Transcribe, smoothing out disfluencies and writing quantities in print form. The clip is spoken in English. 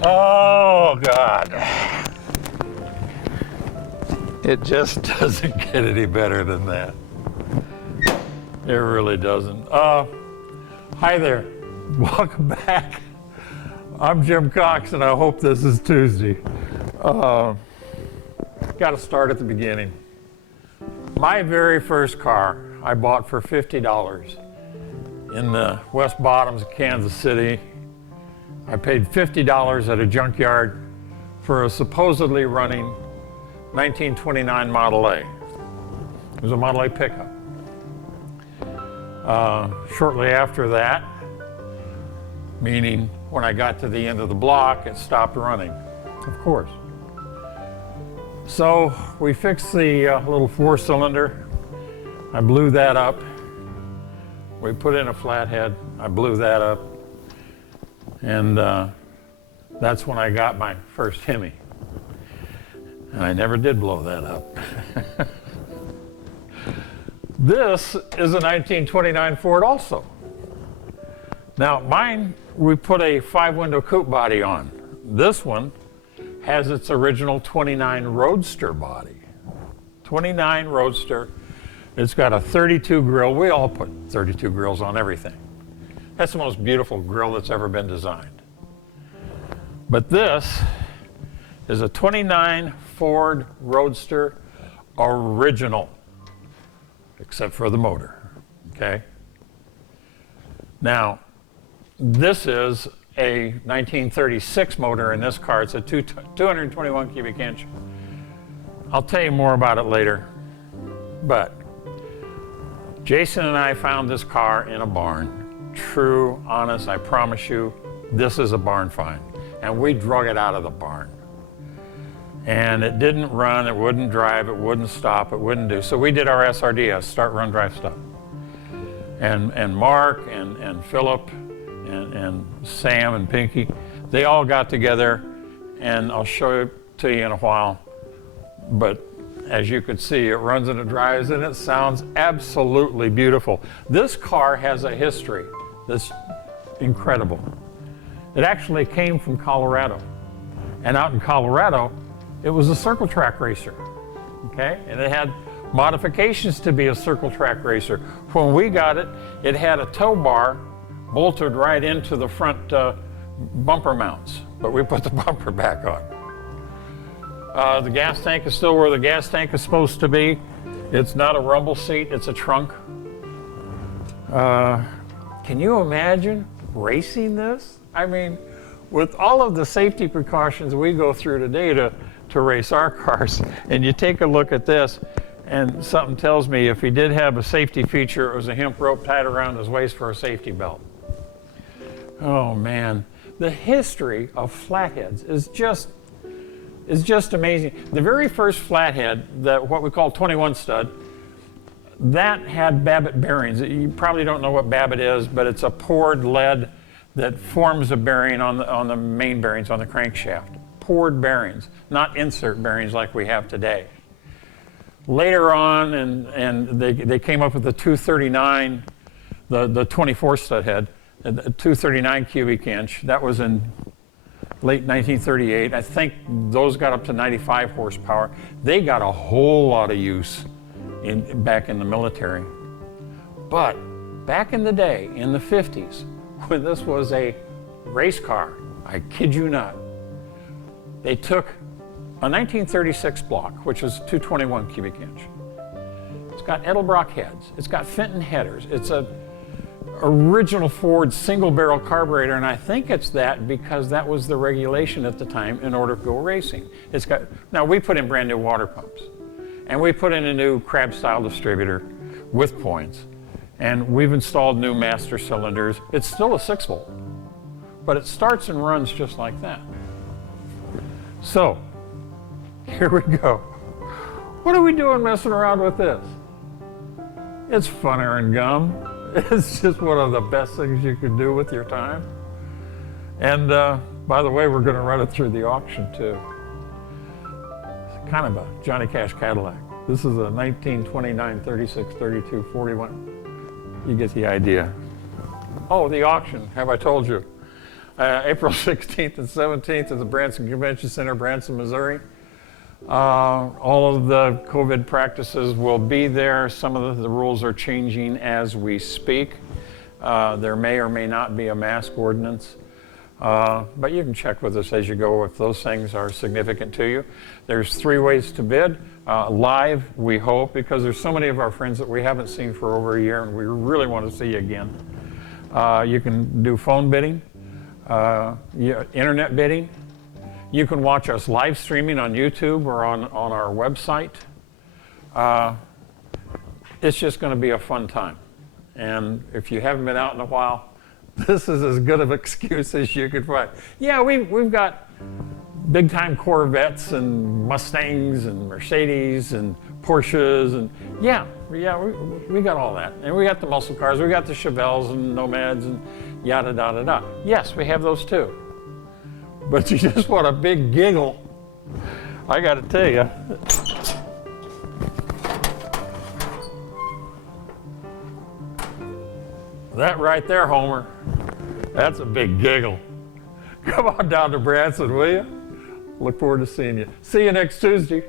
Oh, God. It just doesn't get any better than that. It really doesn't. Hi there. Welcome back. I'm Jim Cox, and I hope this is Tuesday. Got to start at the beginning. My very first car I bought for $50 in the West Bottoms of Kansas City. I paid $50 at a junkyard for a supposedly running 1929 Model A. It was a Model A pickup. Shortly after that, meaning when I got to the end of the block, it stopped running, of course. So we fixed the little 4-cylinder. I blew that up. We put in a Flathead. I blew that up. And that's when I got my first Hemi. And I never did blow that up. This is a 1929 Ford also. Now mine, we put a 5-window coupe body on. This one has its original 29 Roadster body. 29 Roadster. It's got a 32 grill. We all put 32 grills on everything. That's the most beautiful grill that's ever been designed. But this is a 29 Ford Roadster original, except for the motor, okay? Now, this is a 1936 motor in this car. It's a 221 cubic inch. I'll tell you more about it later. But Jason and I found this car in a barn. True, honest, I promise you, this is a barn find. And we drug it out of the barn. And it didn't run, it wouldn't drive, it wouldn't stop, it wouldn't do. So we did our SRDS, start, run, drive, stop. And Mark and Philip and Sam and Pinky, they all got together, and I'll show it to you in a while. But as you could see, it runs and it drives and it sounds absolutely beautiful. This car has a history that's incredible. It actually came from Colorado. And out in Colorado, it was a circle track racer, okay? And it had modifications to be a circle track racer. When we got it, it had a tow bar bolted right into the front bumper mounts, but we put the bumper back on. The gas tank is still where the gas tank is supposed to be. It's not a rumble seat, it's a trunk. Can you imagine racing this? I mean, with all of the safety precautions we go through today to race our cars, and you take a look at this, and something tells me if he did have a safety feature, it was a hemp rope tied around his waist for a safety belt. Oh man, the history of flatheads is just amazing. The very first flathead, what we call 21 stud, that had Babbitt bearings. You probably don't know what Babbitt is, but it's a poured lead that forms a bearing on the main bearings on the crankshaft. Poured bearings, not insert bearings like we have today. Later on, and they came up with the 239, the 24 stud head, the 239 cubic inch. That was in late 1938. I think those got up to 95 horsepower. They got a whole lot of use back in the military. But back in the day, in the 50s, when this was a race car, I kid you not, they took a 1936 block, which was 221 cubic inch. It's got Edelbrock heads. It's got Fenton headers. It's a original Ford single barrel carburetor, and I think it's that because that was the regulation at the time in order to go racing. Now we put in brand new water pumps, and we put in a new crab style distributor with points, and we've installed new master cylinders. It's still a 6-volt, but it starts and runs just like that. So here we go. What are we doing messing around with this? It's funner than gum. It's just one of the best things you can do with your time. And by the way, we're going to run it through the auction too. It's kind of a Johnny Cash Cadillac. This is a 1929, 36, 32, 41. You get the idea. Oh, the auction, have I told you? April 16th and 17th at the Branson Convention Center, Branson, Missouri. All of the COVID practices will be there. Some of the rules are changing as we speak. There may or may not be a mask ordinance. But you can check with us as you go if those things are significant to you. There's 3 ways to bid. Live, we hope, because there's so many of our friends that we haven't seen for over a year and we really want to see you again. You can do phone bidding, internet bidding. You can watch us live streaming on YouTube or on our website. It's just going to be a fun time. And if you haven't been out in a while, this is as good of an excuse as you could find. Yeah, we've got big time Corvettes and Mustangs and Mercedes and Porsches and yeah, we got all that. And we got the muscle cars, we got the Chevelles and Nomads and yada da da da. Yes, we have those too. But you just want a big giggle. I got to tell you. That right there, Homer, that's a big giggle. Come on down to Branson, will you? Look forward to seeing you. See you next Tuesday.